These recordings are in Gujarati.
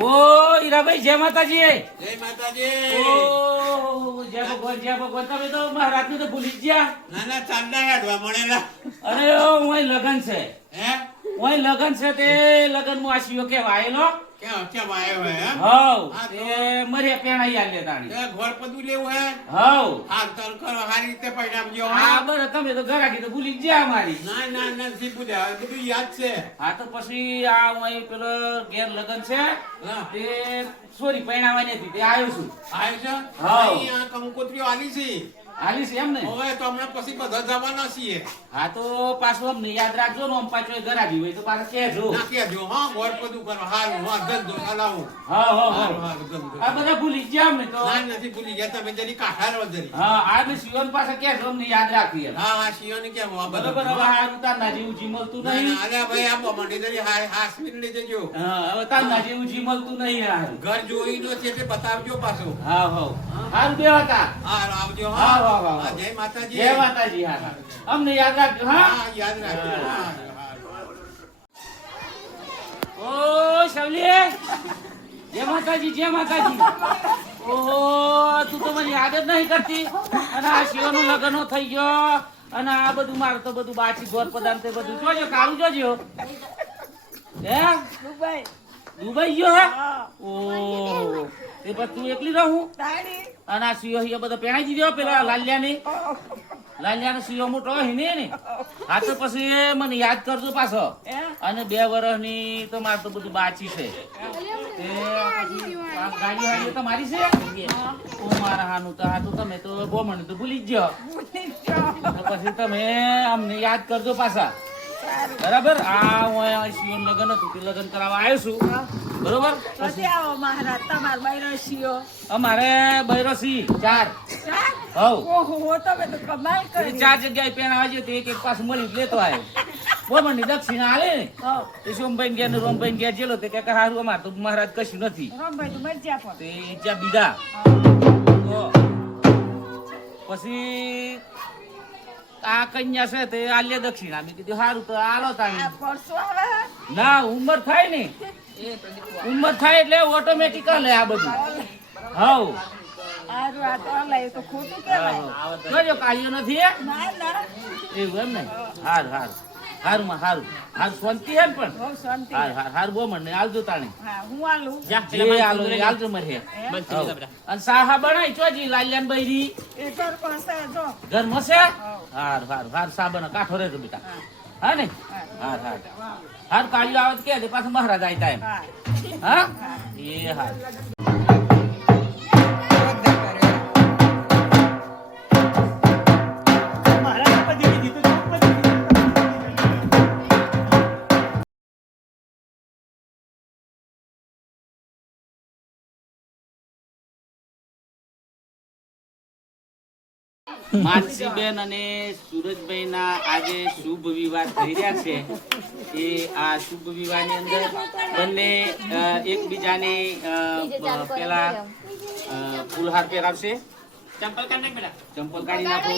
ઓ હીરાભાઈ જય માતાજી. જય માતાજી. ઓ જય ભગવાન તમે તો મહારાજને તો ભૂલી જ ગયા. ના ના ચાંદા હેડવા મળેલા. અરે ઓય લગન છે. હે ઓય લગન છે તે લગન માં આશીઓ કેવા આયેલો. કેમ આવ્યો હે? હવ હા, તે મરે પેણાઈ આલે તાણી. એ ઘર પદું લેવું હે? હવ હા તલ કરો હારી રીતે પૈડામજો. હા બર તમે તો ઘરાકી તો ભૂલી જ ગયા અમારી. ના ના નથી ભૂલ્યા, બધું યાદ છે. હા તો પછી આ ઓય પેલો ઘેર લગન છે હા તે સોરી પૈણાવાની હતી તે આવ્યો છું. આવ્યો છે? હા. અહીંયા કંકોત્રીઓ આલી છે. હાલીશ એમ ને. હવે તો હમણાં પછી બધા જવાના છીએ. હા તો પાછું અમને યાદ રાખજો ને આમ પાછો ઘરાકી હોય તો પાછા કહેજો. ના કહેજો હા ઘર પદું કરો હારું હા ધંધો ચલાવું. હા હા હારું હા હારું ધંધો. આ બધા ભૂલી જ ગયા અમે તો. ના નથી ભૂલી ગયા તમે જરી કાઠા રહો જરી. હા આ ને શિવન પાસે કહેજો અમને યાદ રાખીએ. હા હા શિયોની કેમ આ બધું. બરોબર હવે હારું તારના જેવું જી મળતું ના નહીં. ના અલ્યા ભાઈ આપો મંડી જરી હાસમીન લઈ જજો. હા હવે તારના જેવું જી મળતું નહીં હારું. ઘર જોઈનો છે તે બતાવજો પાછું. હા હા હારું બે હતા. હા આવજો હા, હા. હા, હા. હા, જય માતાજી. જય માતાજી. હા હા અમને યાદ રાખજો. હા હા યાદ રાખજો. હા. હા. ઓ શવલી જય માતાજી જય માતાજી. ઓહો તું તો મને યાદ જ નહીં કરતી અને આ શિવનું લગ્ન થઈ ગયો અને આ બધું મારે તો બધું બાચી ગોર પદાર્થ તે બધું જોજો કાળું જોજો. હે દુબઈ ગયો હે? ઓ તે પછી તું એકલી રહું અને આ સિંહો અહીંયા બધા પહેણાઈ દીધો પેલા લાલિયાનો સિંહો મોટો હે ને. હા તો પછી મને યાદ કરજો પાછો. અને 2 વર્ષની તો મારે તો બધું બાચી છે. તે પછી આ ગાડી વાડી તમારી છે? ઓ મારા હાનું તો હા તો તમે તો ગોમણ તો ભૂલી જ ગયો. તો પછી તમે અમને યાદ કરજો પાછા. બરાબર આ હું સિંહો લગ્ન હતું તે લગ્ન કરાવવા આવ્યો છું. બરોબર અમારે બૈરો સિંહ 4 હવ 4 જગ્યાએ પેણા આવજો તો એક એક પાછું મળી લેતો આવ્યો. બોમણની દક્ષિણા આલે ને તે સોમભાઈ ઘેર ને રોમભાઈ ઘેર જેલો તે કે હારું અમાર તો મહારાજ કશું નથી તે જ્યાં બીધા તો પછી આ કન્યા છે તે આલ્ય દક્ષિણા મેં કીધું સારું તો આલો તાણી. ના ઉંમર થાય ને ઉંમર થાય એટલે ઓટોમેટિક લે આ બધું. હવ જોજો કાળીઓ નથી એવું એમ ને. હારું હારું હારું માં હારું હારું શાંતિ હે ને પણ હાર હાર હાર બહુ મને આલજો તાણી. જે આલો એ આલજો મરે. અને સાહા બનાવી ચોજી લાલિયાન બૈરી ઘરમાં છે. હાર હાર હાર સા બના કાઠો રહેજો બેટા. હા ને હાર હાર હાર કાળીઓ આવે કે દે પાછું મહારાજ આયતા એમ. હા એ હાર માનસીબેન અને સુરજભાઈ ના આજે શુભ વિવાહ થઈ રહ્યા છે. એ આ શુભ વિવાહ ની અંદર બંને એકબીજાને પેલા ફૂલહાર પહેરાવશે. ચંપલ કાઢી નાખો.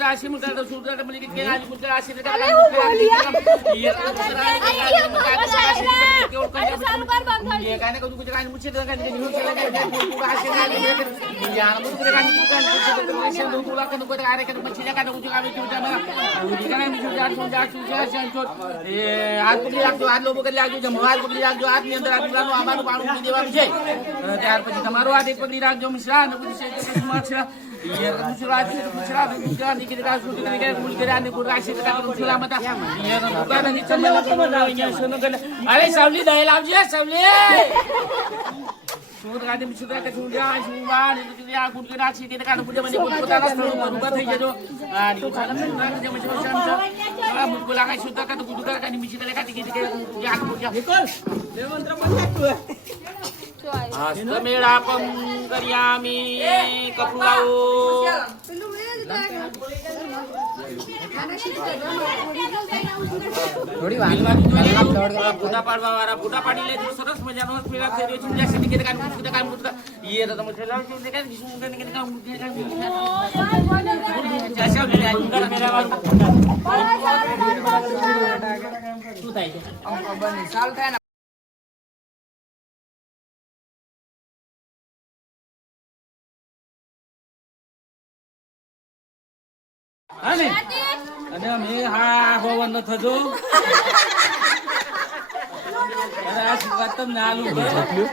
राशि मुद्रा तो सूत्र का मिली के आज मुद्रा राशि का ઓળખ અરે સારું કર બંધ ये काने को कुछ काने मुझे तो काने न्यूज़ चला गया को हाथ से काने जान मुझे तो काने कुछ काने कुछ से दो बोला काने को काने के मछली काने कुछ काने क्यों जाना ये काने मुझे जान सुन ये आज पकड़ी राख दो आज लोगों के लाग जो मोबाइल पकड़ी राख दो आज ની અંદર આ દુલાનો આમાનું પાણું પી દેવાનું છે ત્યાર પછી તમારો આ એક પકડી રાખજો મિશ્રા ને બધું છે માછરા ये मुझरा मुझरा मुझरा निकल का शुरू करने के मुझरा ने को राशि का मुझरा मत ये दुकान नहीं चल रहा है ये सुनो कर अरे सावली दे लावजे सावली सूद गाडी मुझरा का सुजा सुवा ने तो या गुड के राशि के का मुझे म्हणजे पोता रस्ता ऊपर થઈ જજો આ दुकान में जे मुझे शांत मुझको लगा शुद्ध का तो गुड का नि मुझे का टिके टिके या मुझे निकल ले मंत्र पण हस्तमेळापं कर्यामि कपुलाओ ફોટા પાડવા વાળા ફોટા પાડી લેજો સરસ મજાનો હસ્તમેળાપ થઈ રહ્યો છે જ્યાં સુધી કે કામ મુસ્કુતા કામ મુસ્કુતા ये तो मुझे लग रहा है कि सुन करने के काम जैसा मेरे अंदर मेरा वाला तू ताई साल था અને અને મે હા હોવન ન થજો અરે આ વાત તો નાલું કરે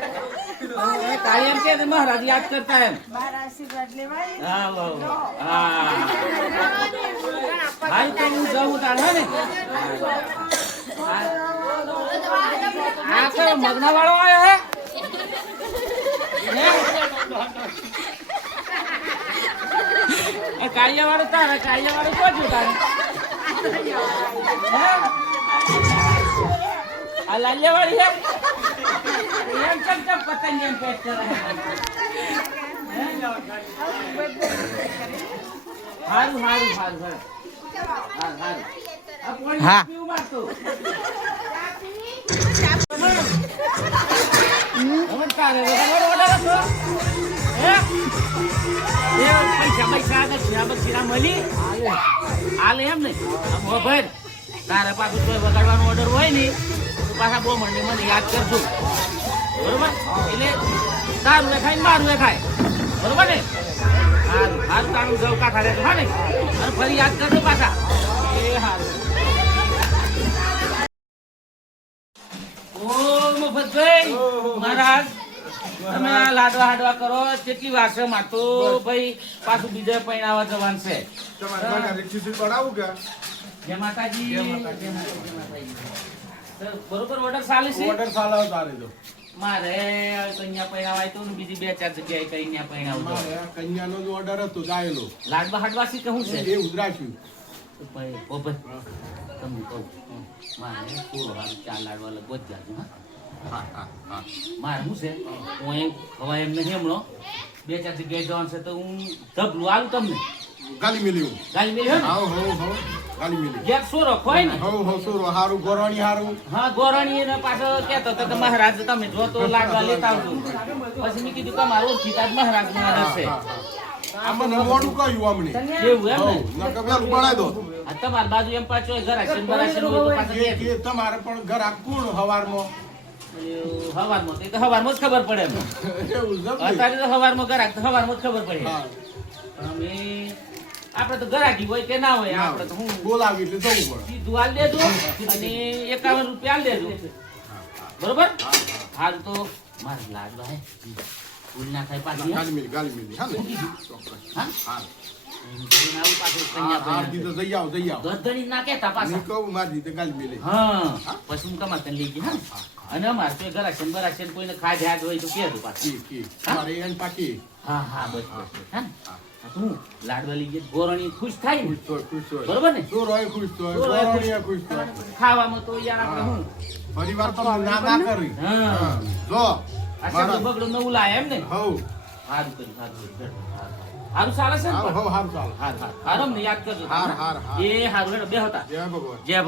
કાયમ કે મહારાજ યાદ કરતા હે મારા આશીર્વાદ લેવાય હા વાહ હા હાલ તો હું જાઉં તાણ હે ને આ તો મગના વાળો આયો હે કાળિયા વાળો તારે કાળિયા વાળો કોજો તારે આ લાલિયા વાળી હે એમ ચમ પતંગ એમ પેટ કરે હારું હારું હારું હારું હારું આ પોણી પીવું મારતો નમસ્કાર ઓર્ડર આપો હે પૈસા પૈસા મળી હાલે એમ ને ભાઈ તારે પાછું કોઈ વગાડવાનો ઓર્ડર હોય ને તો પાછા બહુ મંડી મને યાદ કરજો બરોબર એટલે તારું એ ખાય મારું એ ખાય બરોબર ને હારું હારું તારું જવું કાંઠા રહેતો હા ને અને ફરી યાદ કરજો પાછા એ હારું ઓ મફતભાઈ મહારાજ તમે આ લાડવા હાડવા કરો કેટલી વાર છે માં તો ભાઈ પાછું બીજે પૈણાવા જવાનું છે જય માતાજી બરોબર ઓર્ડર ચાલે છે મારે કન્યા પૈણાવાય તો બીજી બે ચાર જગ્યાએ કન્યા પૈણાવું કન્યાનો જ ઓર્ડર હતો જાયેલો લાડવા હાડવા શી કહું છે એ ઉધરાશ્યું ભાઈ ઓ ભાઈ તમને કહું મારે પૂરો હાલ ચાર લાડવા લગભગ જાજુ હા મારે શું છે હું એમ ખવાય એમ નહીં હમણો બે ચાર જગ્યાએ જવાનું છે તો હું ધબલું આલું તમને ગાલી મિલ્યું ગાલી મેળ્યો ને હાઉ હાઉ હાઉ ગાલી મિલ્યું ગેર સોરો ખોય ને હાઉ હાઉ સોરો હારું ગોરાણી હારું હા ગોરાણી એને પાછો કહેતો તો મહારાજ તમે જો તો લાડવા લેતા આવજો પછી મેં કીધું કે મારો ઓળખીતા જ મહારાજ મહારાજ છે આમાં નમવાનું કહ્યું અમને એવું એમ હાઉ ને નકર વેલું બનાવી દો આ તમારી બાજુ એમ પાછો ઘર હશે ને બરાશે ને હોય તો પાછા કે કહેજો. તમારે પણ ઘર આપવું હવારમાં હવારમાં તો એ તો હવારમાં જ ખબર પડે એમ એવું જબરી. અત્યારે તો હવારમાં ઘરાક તો હવારમાં જ ખબર પડે હા. અમે આપણે તો ઘરાકી હોય કે ના હોય આપણે તો હું બોલાવી એટલે જવું પડે સીધું હાલ દેજો અને 51 રૂપિયા હાલ દેજો બરોબર હાલ તો મારે લાડવા હે ભૂલ ના થાય પાછી હા? ગાલી મિલી હા ને ચોક્કસ હા હા જઈને આવું પાછું કન્યા હા પૈણા. જઈ આવો ગધડી ના કહેતા પાછા હું કહું મારી રીતે ગાલી મિલી હા પછી હું કમાતા લઈ ગઈ હા અને અમારે તો ઘરાશન બરાશન કોઈને ખાધ યાદ હોય તો કહેજો પાછું ઠીક તમારે એન પાકી હા હા બસ બસ હા ને? હા તો હું લાડવા લઈ ગઈ ગોરણી ખુશ થાય ને ખુશ હોય બરોબર ને ચોર હોય ખુશ હોય ચોર હોય ગોરાણી ખુશ હોય ખાવામાં તો યાર આપણે હું પરિવાર તો ના કરી હા હા જો આ શબ્દ બગડો નવું લાય એમ ને હવ સારું કર્યું સારું ચાલે છે ને હવ પણ? હારું ચાલો હાર હાર હારમ ને યાદ કરજો હાર, હાર, હાર. એ હારું હેડો બે હતા જય ભગવાન જય